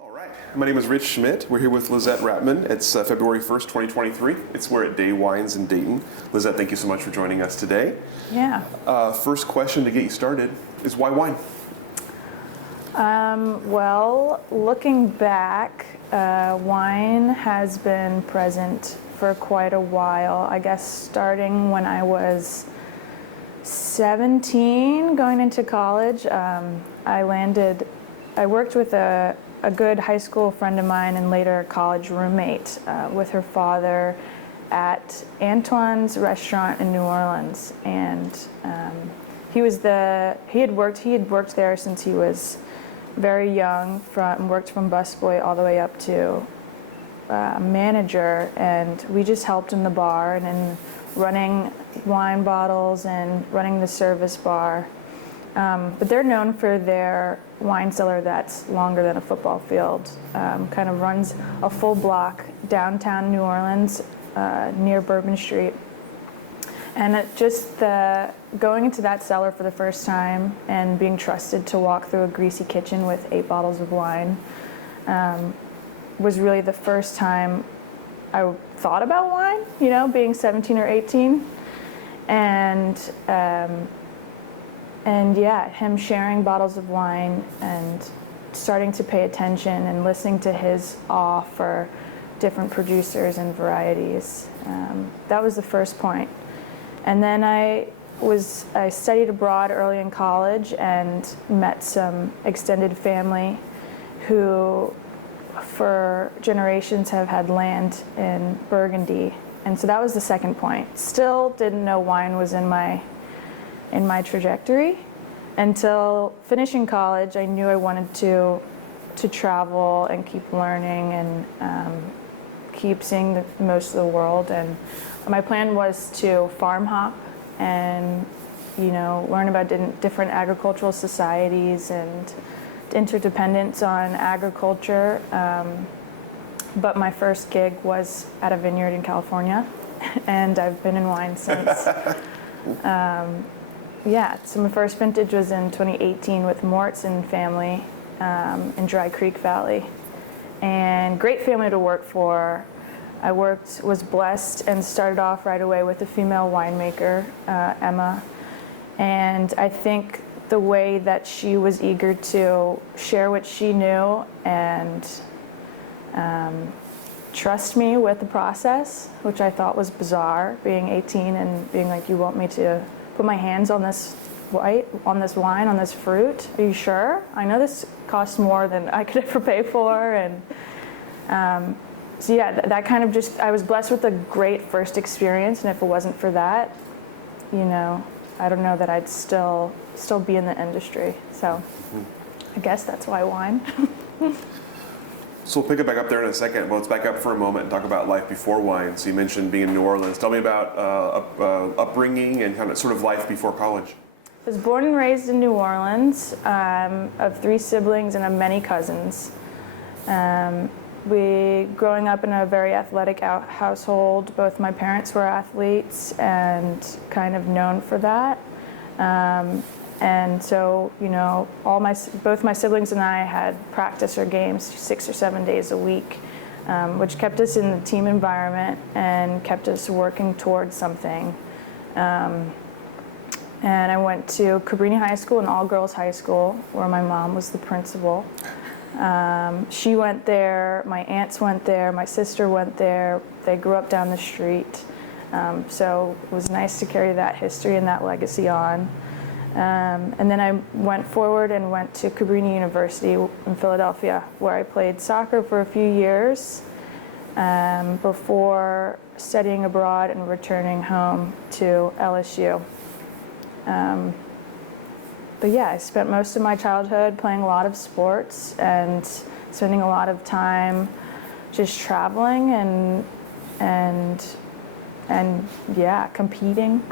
All right. My name is Rich Schmidt. We're here with Lisette Hrapmann. It's February 1st, 2023. We're at Day Wines in Dayton. Lisette, thank you so much for joining us today. Yeah. First question to get you started is why wine? Well, looking back, wine has been present for quite a while. I guess starting when I was 17, going into college. I worked with a good high school friend of mine and later a college roommate with her father at Antoine's restaurant in New Orleans, and he had worked there since he was very young. Worked from busboy all the way up to manager, and we just helped in the bar and in running wine bottles and running the service bar. But they're known for their wine cellar that's longer than a football field. Kind of runs a full block downtown New Orleans near Bourbon Street. And going into that cellar for the first time and being trusted to walk through a greasy kitchen with 8 bottles of wine was really the first time I thought about wine, being 17 or 18. And yeah, him sharing bottles of wine and starting to pay attention and listening to his awe for different producers and varieties. That was the first point. And then I studied abroad early in college and met some extended family who for generations have had land in Burgundy. And so that was the second point. Still didn't know wine was in my trajectory until finishing college. I knew I wanted to travel and keep learning and keep seeing most of the world. And my plan was to farm hop and learn about different agricultural societies and interdependence on agriculture. But my first gig was at a vineyard in California, and I've been in wine since. Yeah, so my first vintage was in 2018 with Moritz and family in Dry Creek Valley. And great family to work for. I was blessed and started off right away with a female winemaker, Emma. And I think the way that she was eager to share what she knew and trust me with the process, which I thought was bizarre, being 18 and being like, you want me to put my hands on this wine, on this fruit? Are you sure? I know this costs more than I could ever pay for. And so yeah, that kind of just, I was blessed with a great first experience, and if it wasn't for that, I don't know that I'd still be in the industry. So I guess that's why wine. So we'll pick it back up there in a second. Well, let's back up for a moment and talk about life before wine. So you mentioned being in New Orleans. Tell me about upbringing and kind of sort of life before college. I was born and raised in New Orleans, of 3 siblings and of many cousins. Growing up in a very athletic household, both my parents were athletes and kind of known for that. And so, both my siblings and I had practice or games 6 or 7 days a week, which kept us in the team environment and kept us working towards something. And I went to Cabrini High School, an all-girls high school, where my mom was the principal. She went there, my aunts went there, my sister went there. They grew up down the street. So it was nice to carry that history and that legacy on. And then I went forward and went to Cabrini University in Philadelphia, where I played soccer for a few years before studying abroad and returning home to LSU. But yeah, I spent most of my childhood playing a lot of sports and spending a lot of time just traveling and yeah, competing.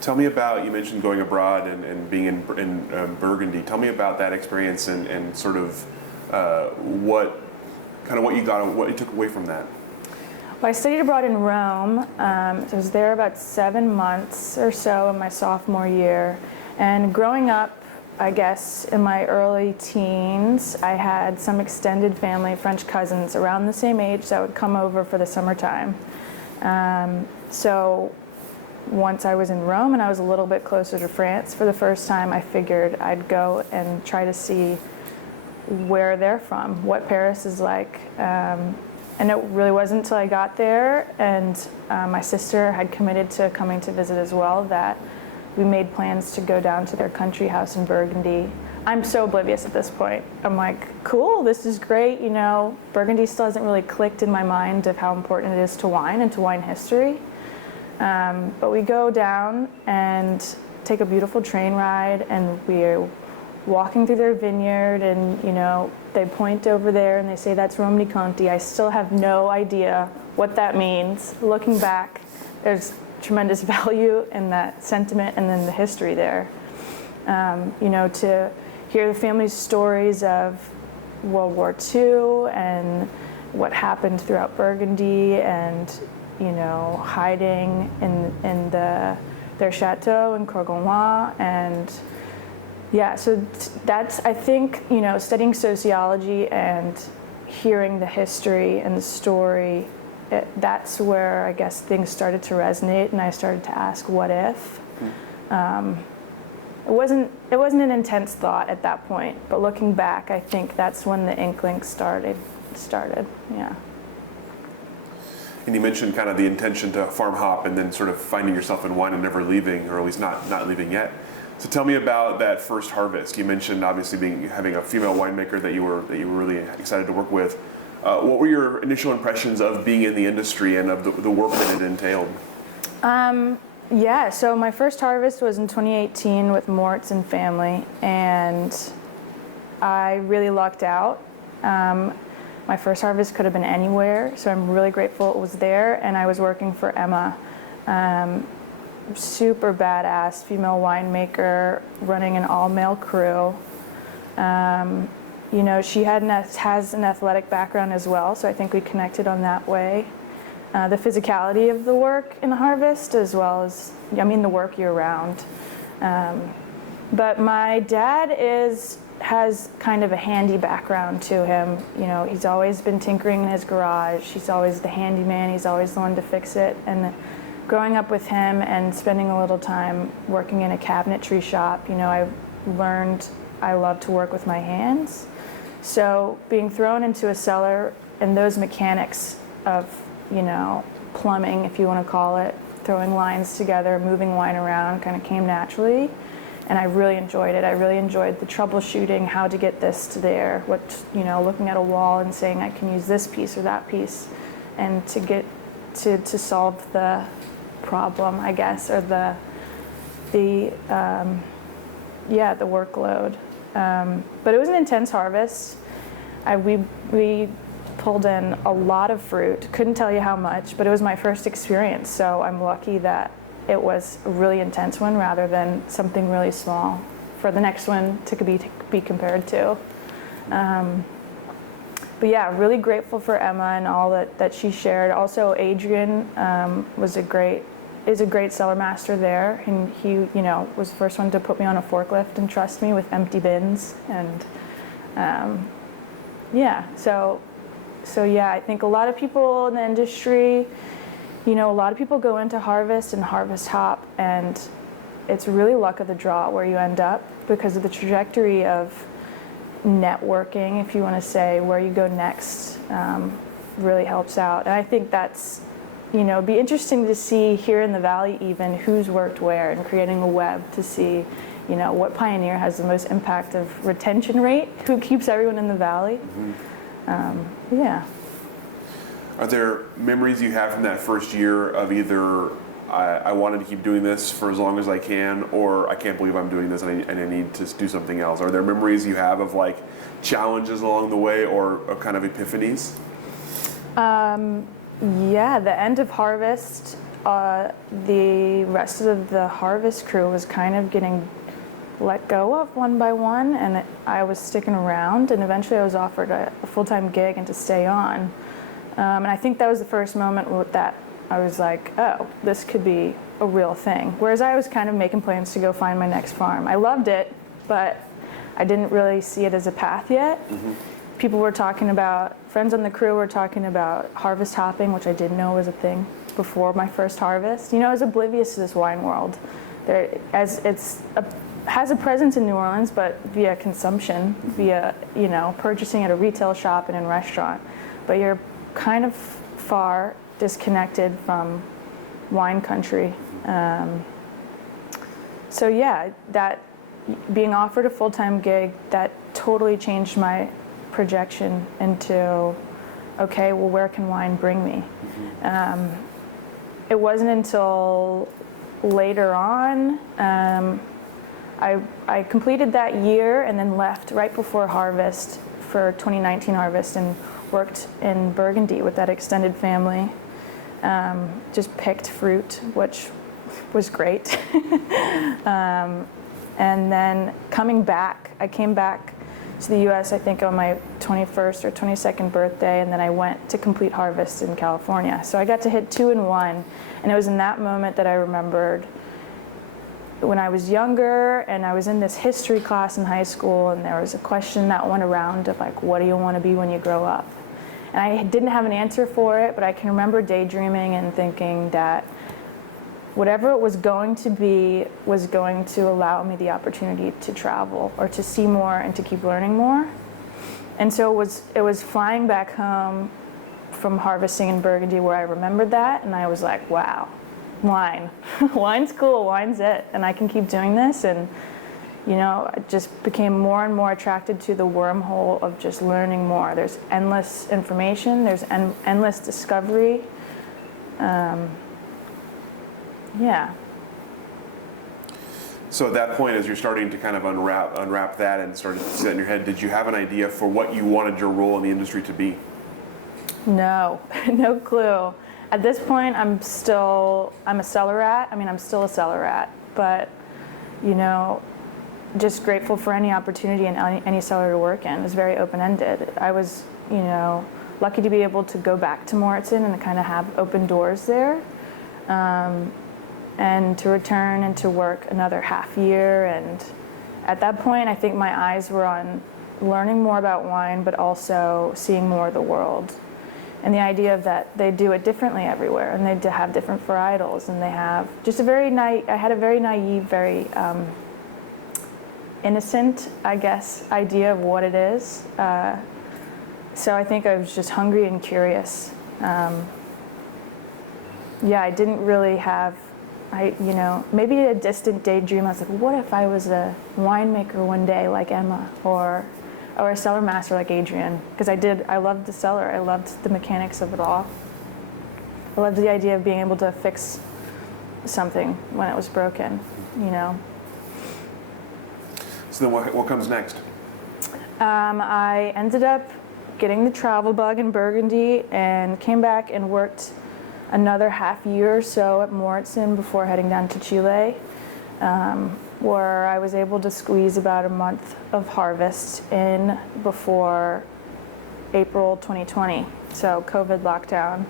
Tell me about, you mentioned going abroad and being in Burgundy. Tell me about that experience and sort of what you took away from that. Well, I studied abroad in Rome. So I was there about 7 months or so in my sophomore year. And growing up I guess in my early teens, I had some extended family, French cousins around the same age that would come over for the summertime. So once I was in Rome and I was a little bit closer to France for the first time, I figured I'd go and try to see where they're from, what Paris is like. And it really wasn't until I got there and my sister had committed to coming to visit as well that we made plans to go down to their country house in Burgundy. I'm so oblivious at this point. I'm like, cool, this is great. You know, Burgundy still hasn't really clicked in my mind of how important it is to wine and to wine history. But we go down and take a beautiful train ride, and we're walking through their vineyard, and you know, they point over there and they say that's Romani Conti. I still have no idea what that means. Looking back, there's tremendous value in that sentiment and then the history there. You know, to hear the family's stories of World War II and what happened throughout Burgundy, and you know, hiding in their chateau in Courgoulois, and yeah, so that's, I think, you know, studying sociology and hearing the history and the story, that's where I guess things started to resonate, and I started to ask, what if? It wasn't an intense thought at that point, but looking back, I think that's when the inkling started, yeah. And you mentioned kind of the intention to farm hop and then sort of finding yourself in wine and never leaving, or at least not leaving yet. So tell me about that first harvest. You mentioned obviously having a female winemaker that you were really excited to work with. What were your initial impressions of being in the industry and of the work that it entailed? Yeah, so my first harvest was in 2018 with Moritz and family, and I really lucked out. My first harvest could have been anywhere, so I'm really grateful it was there, and I was working for Emma. Super badass female winemaker running an all-male crew. You know, she has an athletic background as well, so I think we connected on that way. The physicality of the work in the harvest, as well as, I mean, the work year-round. But my dad has kind of a handy background to him. You know, he's always been tinkering in his garage. He's always the handyman. He's always the one to fix it. And growing up with him and spending a little time working in a cabinetry shop, you know, I learned I love to work with my hands. So being thrown into a cellar and those mechanics of, you know, plumbing, if you want to call it, throwing lines together, moving wine around, kind of came naturally. And I really enjoyed it. I really enjoyed the troubleshooting, how to get this to there, what, you know, looking at a wall and saying I can use this piece or that piece, and to get to solve the problem, I guess, or the workload. But it was an intense harvest. We pulled in a lot of fruit. Couldn't tell you how much, but it was my first experience, so I'm lucky that it was a really intense one rather than something really small for the next one to be compared to. But yeah, really grateful for Emma and all that she shared. Also, Adrian is a great cellar master there, and he, you know, was the first one to put me on a forklift and trust me with empty bins. And yeah, so yeah, I think a lot of people in the industry, you know, a lot of people go into harvest and harvest hop, and it's really luck of the draw where you end up because of the trajectory of networking, if you want to say, where you go next, really helps out. And I think that's, you know, be interesting to see here in the Valley even who's worked where, and creating a web to see, you know, what pioneer has the most impact of retention rate, who keeps everyone in the Valley. Mm-hmm. Yeah. Are there memories you have from that first year of either I wanted to keep doing this for as long as I can, or I can't believe I'm doing this and I need to do something else? Are there memories you have of like challenges along the way, or kind of epiphanies? Yeah, the end of harvest, the rest of the harvest crew was kind of getting let go of one by one, and I was sticking around, and eventually I was offered a full-time gig and to stay on. And I think that was the first moment with that I was like, oh, this could be a real thing. Whereas I was kind of making plans to go find my next farm. I loved it, but I didn't really see it as a path yet. People were talking about, friends on the crew were talking about harvest hopping, which I didn't know was a thing before my first harvest. You know, I was oblivious to this wine world. Has a presence in New Orleans, but via consumption, via, you know, purchasing at a retail shop and in a restaurant. But you're kind of far disconnected from wine country. So yeah, that being offered a full-time gig, that totally changed my projection into, okay, well, where can wine bring me? It wasn't until later on, I completed that year and then left right before harvest for 2019 harvest and worked in Burgundy with that extended family. Just picked fruit, which was great. And then coming back, I came back to the US, I think on my 21st or 22nd birthday, and then I went to complete harvest in California. So I got to hit 2 in 1, and it was in that moment that I remembered when I was younger and I was in this history class in high school, and there was a question that went around of like, what do you want to be when you grow up? And I didn't have an answer for it, but I can remember daydreaming and thinking that whatever it was going to be was going to allow me the opportunity to travel or to see more and to keep learning more. And so it was flying back home from harvesting in Burgundy where I remembered that, and I was like, wow, wine. Wine's cool, wine's it, and I can keep doing this. And you know, I just became more and more attracted to the wormhole of just learning more. There's endless information, there's endless discovery. Yeah. So at that point, as you're starting to kind of unwrap that and started to see that in your head, did you have an idea for what you wanted your role in the industry to be? No, no clue. At this point, I'm a cellar rat. I mean, I'm still a cellar rat, but you know, just grateful for any opportunity in any cellar to work in. It was very open-ended. I was, you know, lucky to be able to go back to Mauritson and to kind of have open doors there. And to return and to work another half year. And at that point, I think my eyes were on learning more about wine, but also seeing more of the world. And the idea of that they do it differently everywhere, and they have different varietals, and they have just I had a very naive, very innocent, I guess, idea of what it is. So I think I was just hungry and curious. Yeah, I didn't really have, you know, maybe a distant daydream. I was like, what if I was a winemaker one day like Emma, or a cellar master like Adrian? Because I loved the cellar. I loved the mechanics of it all. I loved the idea of being able to fix something when it was broken, you know. So then what comes next? I ended up getting the travel bug in Burgundy and came back and worked another half year or so at Mauritson before heading down to Chile, where I was able to squeeze about a month of harvest in before April 2020, so COVID lockdown.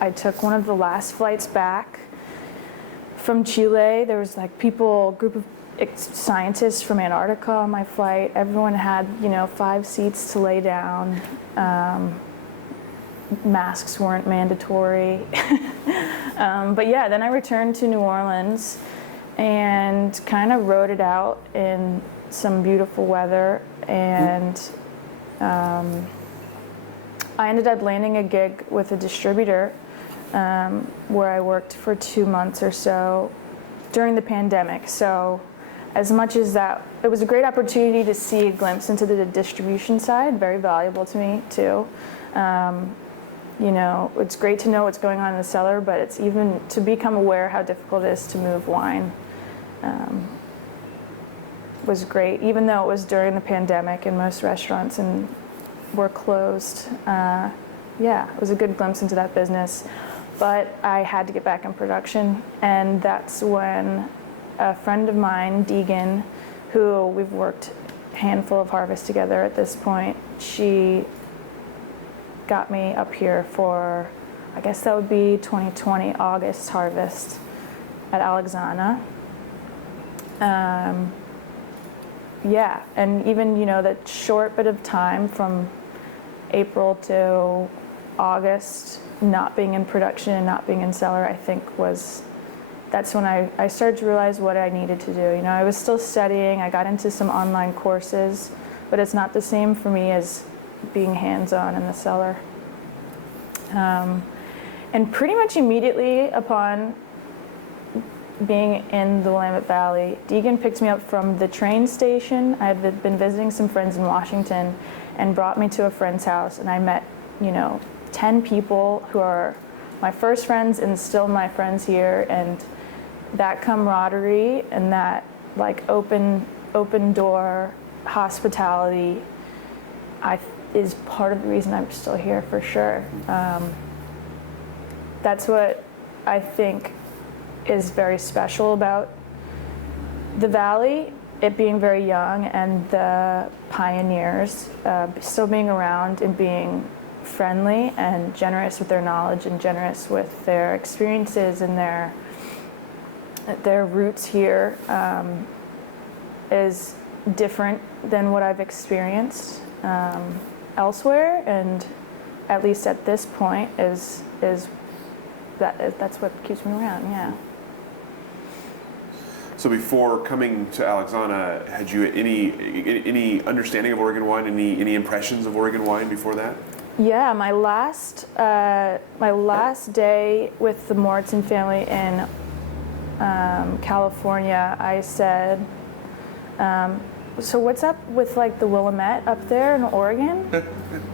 I took one of the last flights back from Chile. There was like group of scientists from Antarctica on my flight. Everyone had, you know, 5 seats to lay down. Masks weren't mandatory. But yeah, then I returned to New Orleans and kind of rode it out in some beautiful weather. And I ended up landing a gig with a distributor where I worked for 2 months or so during the pandemic. So as much as that, it was a great opportunity to see a glimpse into the distribution side, very valuable to me too. You know, it's great to know what's going on in the cellar, but it's even to become aware how difficult it is to move wine was great, even though it was during the pandemic and most restaurants were closed. Yeah, it was a good glimpse into that business, but I had to get back in production, and that's when a friend of mine, Deegan, who we've worked a handful of harvests together at this point, she got me up here for, I guess that would be 2020 August harvest at Alexana. Yeah, and even, that short bit of time from April to August, not being in production and not being in cellar, I think that's when I started to realize what I needed to do. I was still studying, I got into some online courses, but it's not the same for me as being hands-on in the cellar. And pretty much immediately upon being in the Willamette Valley, Deegan picked me up from the train station. I had been visiting some friends in Washington and brought me to a friend's house, and I met, 10 people who are my first friends and still my friends here, and that camaraderie and that open door hospitality is part of the reason I'm still here for sure. That's what I think is very special about the valley, it being very young, and the pioneers still being around and being friendly and generous with their knowledge and generous with their experiences and their roots here is different than what I've experienced elsewhere, and at least at this point that's what keeps me around. Yeah. So before coming to Alexana, had you any understanding of Oregon wine? Any impressions of Oregon wine before that? Yeah, my last day with the Moritzen family in California, I said, so what's up with the Willamette up there in Oregon?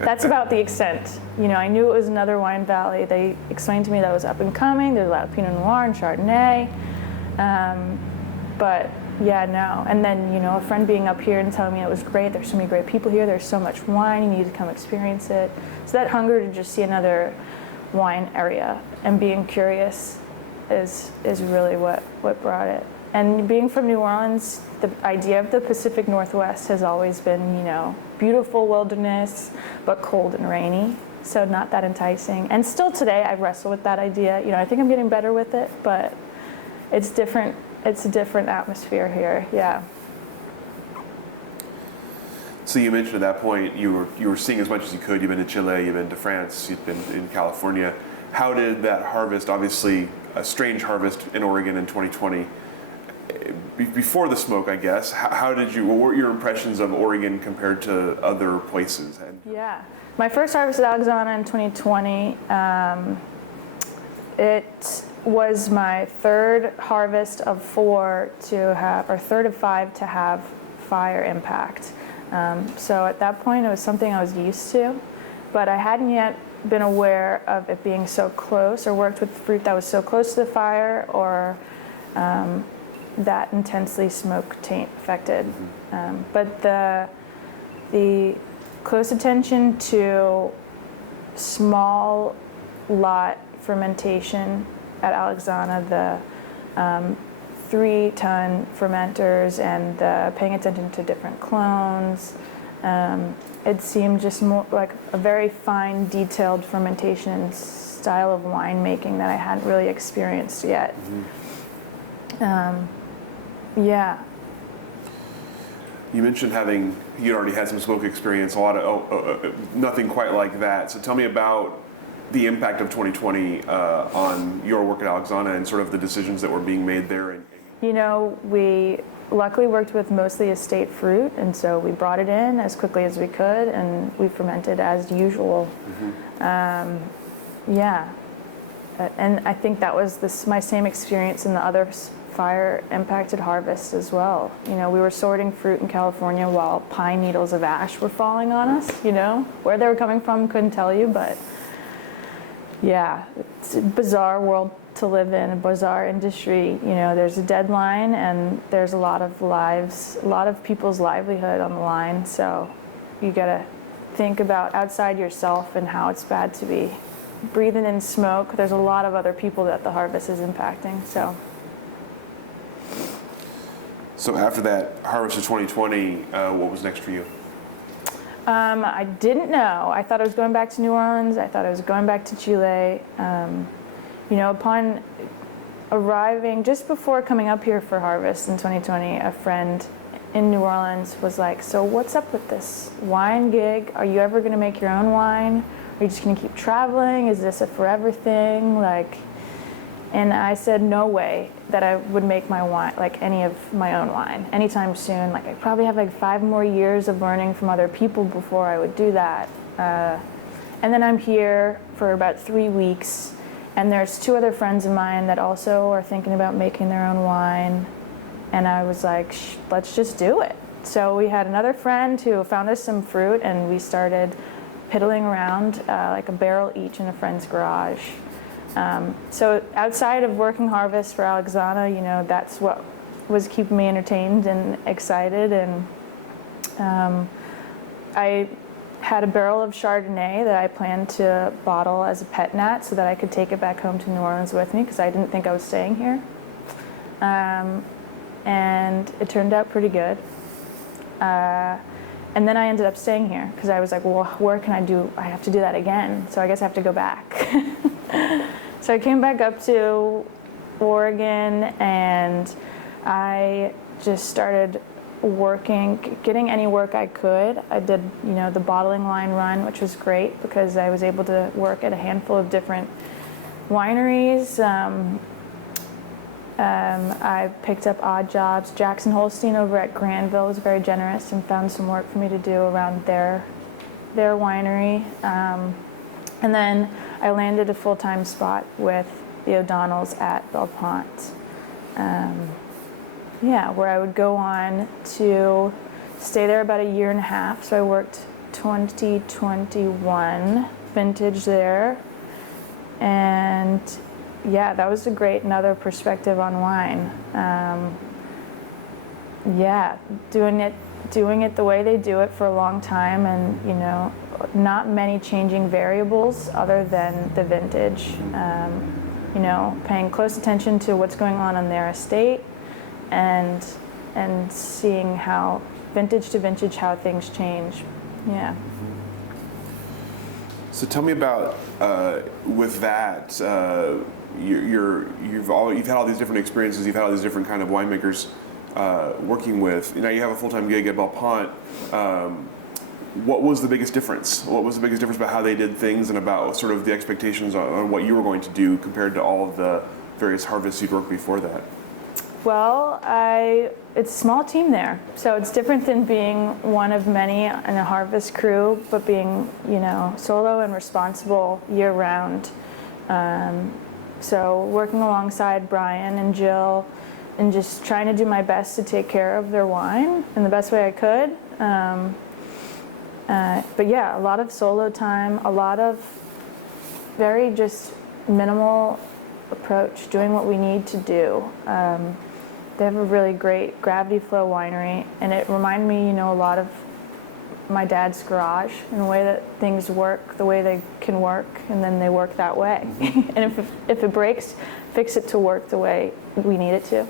That's about the extent. I knew it was another wine valley. They explained to me that it was up and coming. There's a lot of Pinot Noir and Chardonnay. But yeah, no. And then, a friend being up here and telling me it was great. There's so many great people here. There's so much wine. You need to come experience it. So that hunger to just see another wine area and being curious is really what brought it. And being from New Orleans, the idea of the Pacific Northwest has always been, beautiful wilderness, but cold and rainy. So not that enticing. And still today, I wrestle with that idea. I think I'm getting better with it, but it's different. It's a different atmosphere here. Yeah. So you mentioned at that point you were seeing as much as you could. You've been to Chile, you've been to France, you've been in California. How did that harvest, obviously a strange harvest in Oregon in 2020, before the smoke, I guess, what were your impressions of Oregon compared to other places? Yeah. My first harvest at Alexana in 2020, it was my third harvest of 4 to have, or third of 5 to have fire impact. So at that point, it was something I was used to, but I hadn't yet been aware of it being so close or worked with fruit that was so close to the fire or that intensely smoke taint affected. But the close attention to small lot fermentation at Alexana, the 3-ton fermenters, and paying attention to different clones. It seemed just more like a very fine, detailed fermentation style of winemaking that I hadn't really experienced yet. Yeah. You mentioned you already had some smoke experience, a lot of nothing quite like that. So tell me about the impact of 2020 on your work at Alexana and sort of the decisions that were being made there. We luckily worked with mostly estate fruit, and so we brought it in as quickly as we could, and we fermented as usual. Yeah. And I think that was my same experience in the other fire-impacted harvests as well. We were sorting fruit in California while pine needles of ash were falling on us. Where they were coming from, couldn't tell you, but yeah, it's a bizarre world to live in, a bizarre industry. There's a deadline and there's a lot of people's livelihood on the line. So you gotta think about outside yourself and how it's bad to be breathing in smoke. There's a lot of other people that the harvest is impacting. So after that harvest of 2020, what was next for you? I didn't know. I thought I was going back to New Orleans. I thought I was going back to Chile. Upon arriving just before coming up here for harvest in 2020, a friend in New Orleans was like, so what's up with this wine gig? Are you ever going to make your own wine? Are you just going to keep traveling? Is this a forever thing? Like, and I said no way that I would make my wine, like any of my own wine, anytime soon. Like I probably have like 5 more years of learning from other people before I would do that. And then I'm here for about 3 weeks, and there's 2 other friends of mine that also are thinking about making their own wine. And I was like, let's just do it. So we had another friend who found us some fruit, and we started piddling around like a barrel each in a friend's garage. So outside of working harvest for Alexana, you know, that's what was keeping me entertained and excited. And I had a barrel of Chardonnay that I planned to bottle as a pet nat so that I could take it back home to New Orleans with me because I didn't think I was staying here. And it turned out pretty good. And then I ended up staying here because I was like, well, where can I do? I have to do that again, so I guess I have to go back. So I came back up to Oregon, and I just started working, getting any work I could. I did, you know, the bottling line run, which was great because I was able to work at a handful of different wineries. I picked up odd jobs. Jackson Holstein over at Granville was very generous and found some work for me to do around their winery. And then I landed a full-time spot with the O'Donnells at Belpont. Where I would go on to stay there about 1.5 years. So I worked 2021 vintage there. And yeah, that was another perspective on wine. Doing it the way they do it for a long time, and you know, not many changing variables other than the vintage. You know, paying close attention to what's going on their estate, and seeing how vintage to vintage how things change. Yeah. So tell me about with that. You've had all these different experiences. You've had all these different kind of winemakers working with. Now you have a full-time gig at Belpont. What was the biggest difference? What was the biggest difference about how they did things and about sort of the expectations on what you were going to do compared to all of the various harvests you'd worked before that? Well, it's a small team there, so it's different than being one of many in a harvest crew, but being, you know, solo and responsible year-round. So working alongside Brian and Jill and just trying to do my best to take care of their wine in the best way I could. But yeah, a lot of solo time, a lot of very just minimal approach, doing what we need to do. They have a really great gravity flow winery, and it reminded me, you know, a lot of my dad's garage in the way that things work, the way they can work, and then they work that way. And if it breaks, fix it to work the way we need it to.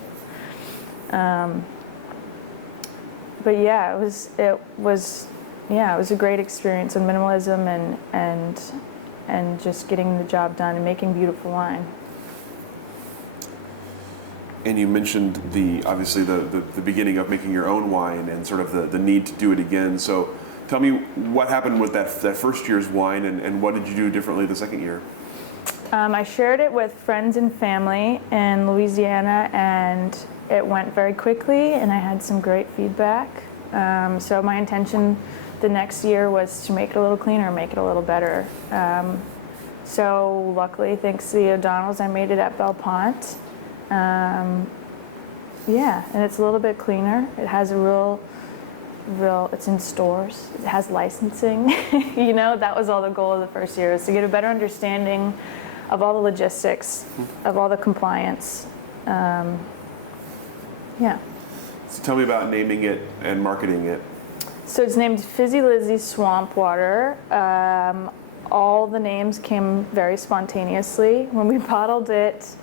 But yeah, it was a great experience on minimalism and just getting the job done and making beautiful wine. And you mentioned obviously the beginning of making your own wine and sort of the need to do it again. So tell me what happened with that first year's wine, and what did you do differently the second year? I shared it with friends and family in Louisiana, and it went very quickly, and I had some great feedback. So my intention the next year was to make it a little cleaner, make it a little better. So luckily, thanks to the O'Donnells, I made it at Belpont. And it's a little bit cleaner. It has a real, it's in stores. It has licensing. You know, that was all the goal of the first year, is to get a better understanding of all the logistics, of all the compliance. So tell me about naming it and marketing it. So it's named Fizzy Lizzy Swampwater. All the names came very spontaneously. When we bottled it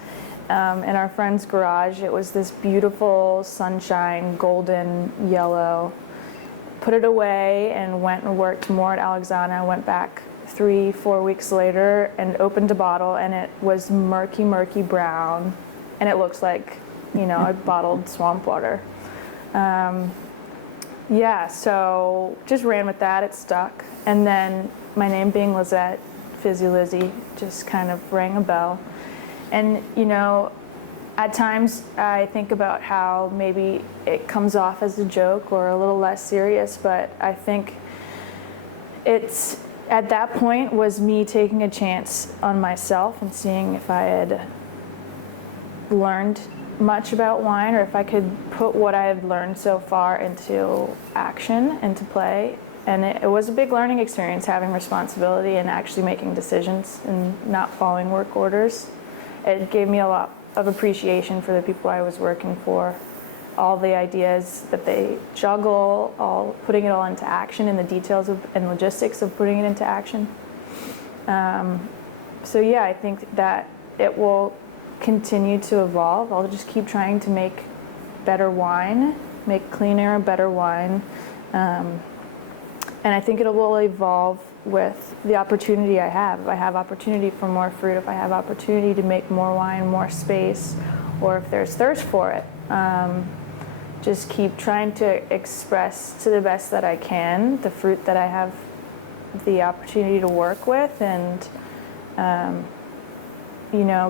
in our friend's garage, it was this beautiful sunshine, golden yellow. Put it away and went and worked more at Alexana. Went back 3-4 weeks later and opened a bottle, and it was murky brown. and it looks like, a bottled swamp water. Yeah, so just ran with that, it stuck. And then my name being Lisette, Fizzy Lizzy, just kind of rang a bell. And, at times I think about how maybe it comes off as a joke or a little less serious, but I think it's, at that point, was me taking a chance on myself and seeing if I had learned much about wine, or if I could put what I've learned so far into action, into play. And it was a big learning experience, having responsibility and actually making decisions and not following work orders. It gave me a lot of appreciation for the people I was working for, all the ideas that they juggle, putting it all into action, and the details and logistics of putting it into action. So yeah, I think that it will continue to evolve. I'll just keep trying to make better wine, make cleaner, better wine. And I think it will evolve with the opportunity I have. If I have opportunity for more fruit, if I have opportunity to make more wine, more space, or if there's thirst for it, just keep trying to express to the best that I can the fruit that I have the opportunity to work with, and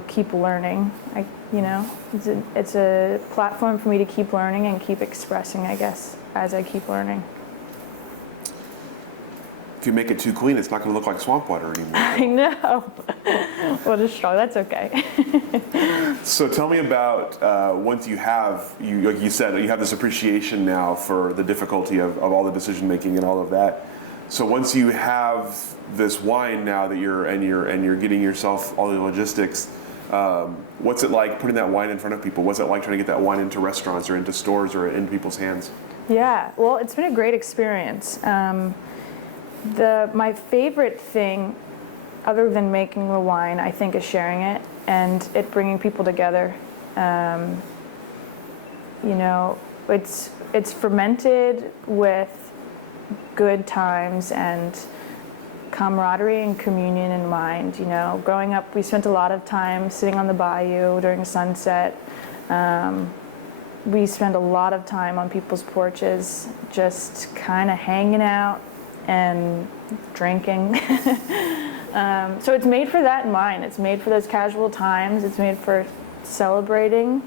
keep learning. It's a platform for me to keep learning and keep expressing, I guess, as I keep learning. If you make it too clean, it's not going to look like swamp water anymore. I know. What a struggle. That's okay. So tell me about once like you said, you have this appreciation now for the difficulty of all the decision making and all of that. So once you have this wine now that you're getting yourself all the logistics, what's it like putting that wine in front of people? What's it like trying to get that wine into restaurants or into stores or into people's hands? Yeah, well, it's been a great experience. My favorite thing, other than making the wine, I think, is sharing it and it bringing people together. It's fermented with good times and camaraderie and communion in mind. Growing up, we spent a lot of time sitting on the bayou during sunset. We spent a lot of time on people's porches, just kind of hanging out and drinking. So it's made for that in mind. It's made for those casual times. It's made for celebrating.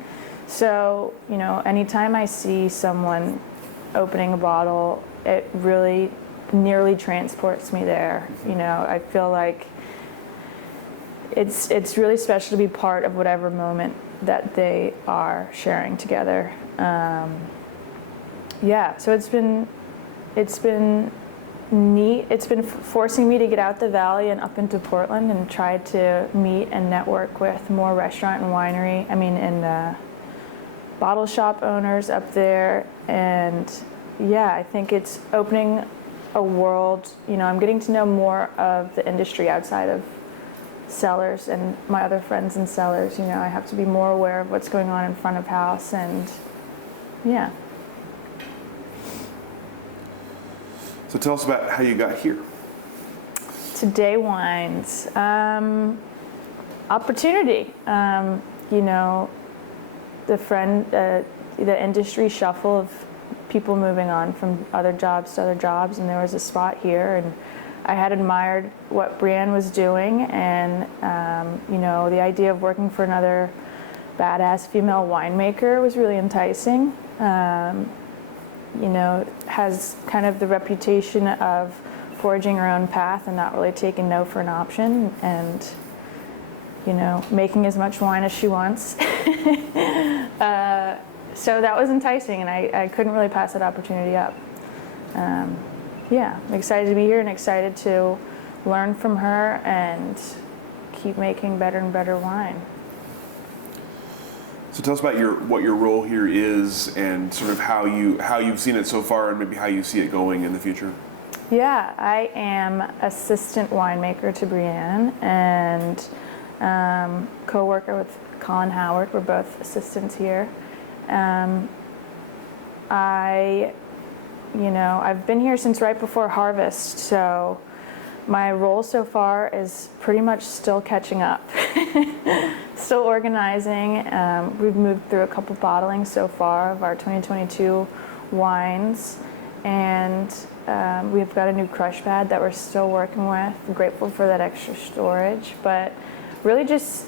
So, anytime I see someone opening a bottle, it really nearly transports me there. I feel like it's really special to be part of whatever moment that they are sharing together. So it's been neat. It's been forcing me to get out the valley and up into Portland and try to meet and network with more restaurant and winery, and bottle shop owners up there. And yeah, I think it's opening a world. I'm getting to know more of the industry outside of cellars and my other friends in cellars. I have to be more aware of what's going on in front of house, and yeah. So tell us about how you got here. Today Wines. Opportunity. The industry shuffle of people moving on from other jobs to other jobs, and there was a spot here, and I had admired what Brienne was doing, and the idea of working for another badass female winemaker was really enticing. Has kind of the reputation of forging her own path and not really taking no for an option, and making as much wine as she wants. So that was enticing, and I couldn't really pass that opportunity up. I'm excited to be here and excited to learn from her and keep making better and better wine. So tell us about what your role here is, and sort of how you've seen it so far, and maybe how you see it going in the future. Yeah, I am assistant winemaker to Brienne and co-worker with Colin Howard. We're both assistants here. I've been here since right before harvest, so my role so far is pretty much still catching up. Still organizing. We've moved through a couple bottlings so far of our 2022 wines, and we've got a new crush pad that we're still working with. I'm grateful for that extra storage, but really just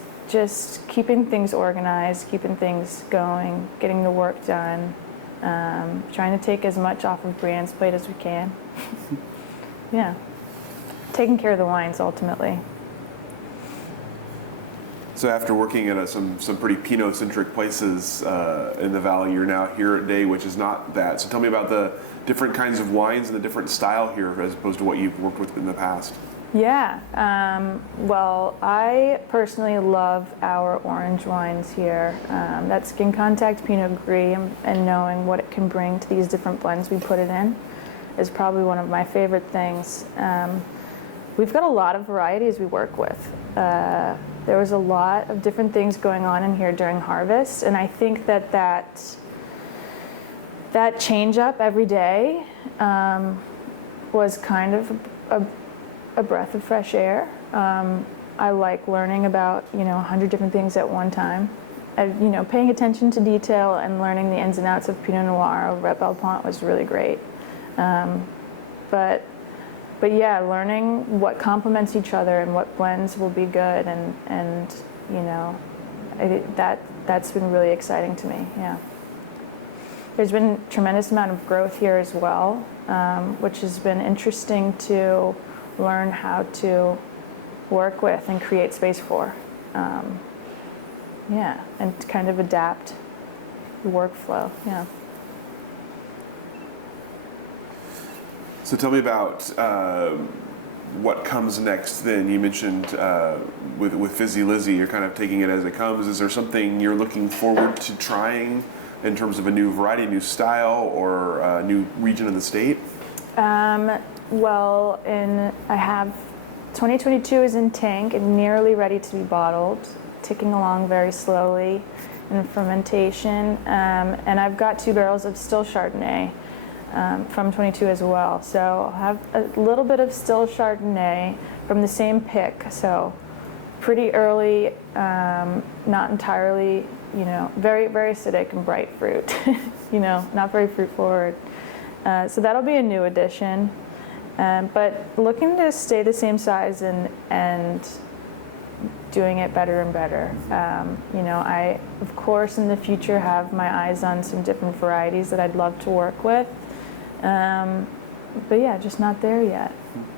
keeping things organized, keeping things going, getting the work done, trying to take as much off of Brienne's plate as we can. Yeah, taking care of the wines ultimately. So after working at some pretty Pinot-centric places in the valley, you're now here at Day, which is not that. So tell me about the different kinds of wines and the different style here as opposed to what you've worked with in the past. Yeah, well, I personally love our orange wines here. That skin contact Pinot Gris and knowing what it can bring to these different blends we put it in is probably one of my favorite things. We've got a lot of varieties we work with. There was a lot of different things going on in here during harvest, and I think that change up every day was kind of a breath of fresh air. I like learning about 100 different things at one time. Paying attention to detail and learning the ins and outs of Pinot Noir over at Belpont was really great. But yeah, learning what complements each other and what blends will be good, and that's been really exciting to me. Yeah, there's been a tremendous amount of growth here as well, which has been interesting to learn how to work with and create space for. Yeah, and to kind of adapt the workflow. Yeah. So tell me about what comes next then. You mentioned with Fizzy Lizzy, you're kind of taking it as it comes. Is there something you're looking forward to trying in terms of a new variety, new style, or a new region of the state? Well, I have 2022 is in tank and nearly ready to be bottled, ticking along very slowly in fermentation. And I've got 2 barrels of still Chardonnay from 22 as well. So I'll have a little bit of still Chardonnay from the same pick. So pretty early, not entirely, very, very acidic and bright fruit, not very fruit forward. So that'll be a new addition. But looking to stay the same size and doing it better and better. I, of course, in the future have my eyes on some different varieties that I'd love to work with. But yeah, just not there yet.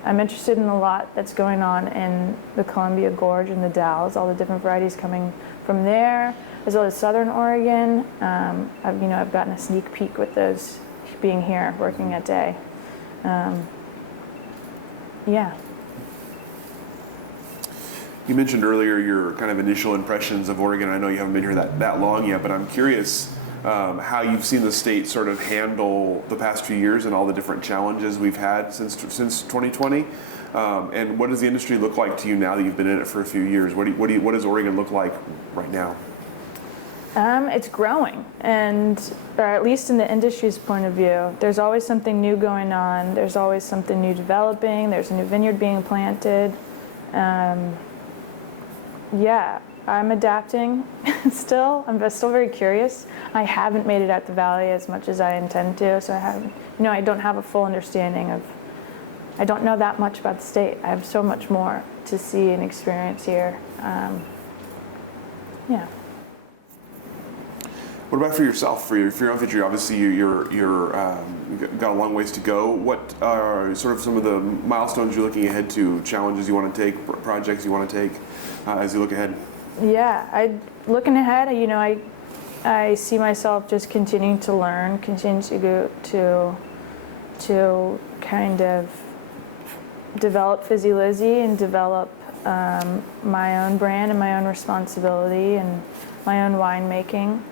I'm interested in a lot that's going on in the Columbia Gorge and the Dalles, all the different varieties coming from there, as well as Southern Oregon. I've gotten a sneak peek with those being here, working at Day. Yeah. You mentioned earlier your kind of initial impressions of Oregon. I know you haven't been here that long yet, but I'm curious how you've seen the state sort of handle the past few years and all the different challenges we've had since 2020. And what does the industry look like to you now that you've been in it for a few years? What does Oregon look like right now? It's growing, or at least in the industry's point of view. There's always something new going on. There's always something new developing. There's a new vineyard being planted. Yeah, I'm adapting still. I'm still very curious. I haven't made it out the valley as much as I intend to, so I don't have a full understanding of. I don't know that much about the state. I have so much more to see and experience here. Yeah. What about for yourself, for your own future? Obviously, you've got a long ways to go. What are sort of some of the milestones you're looking ahead to, challenges you want to take, projects you want to take as you look ahead? Yeah, looking ahead, I see myself just continuing to learn, continue to go to kind of develop Fizzy Lizzy and develop my own brand and my own responsibility and my own winemaking.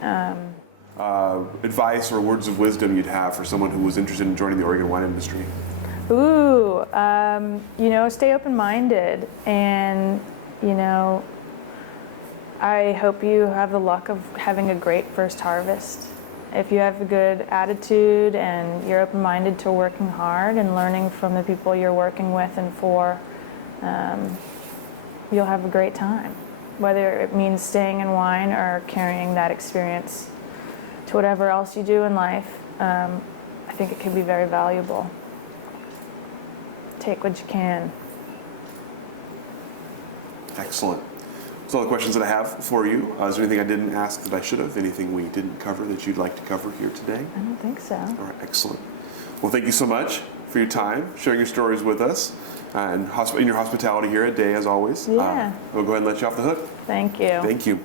Advice or words of wisdom you'd have for someone who was interested in joining the Oregon wine industry? Ooh, stay open-minded, and I hope you have the luck of having a great first harvest. If you have a good attitude and you're open-minded to working hard and learning from the people you're working with and for, you'll have a great time. whether it means staying in wine or carrying that experience to whatever else you do in life. I think it can be very valuable. Take what you can. Excellent. Those are all the questions that I have for you. Is there anything I didn't ask that I should have? Anything we didn't cover that you'd like to cover here today? I don't think so. All right, excellent. Well, thank you so much for your time, sharing your stories with us, and in your hospitality here at Day, as always. Yeah. We'll go ahead and let you off the hook. Thank you. Thank you.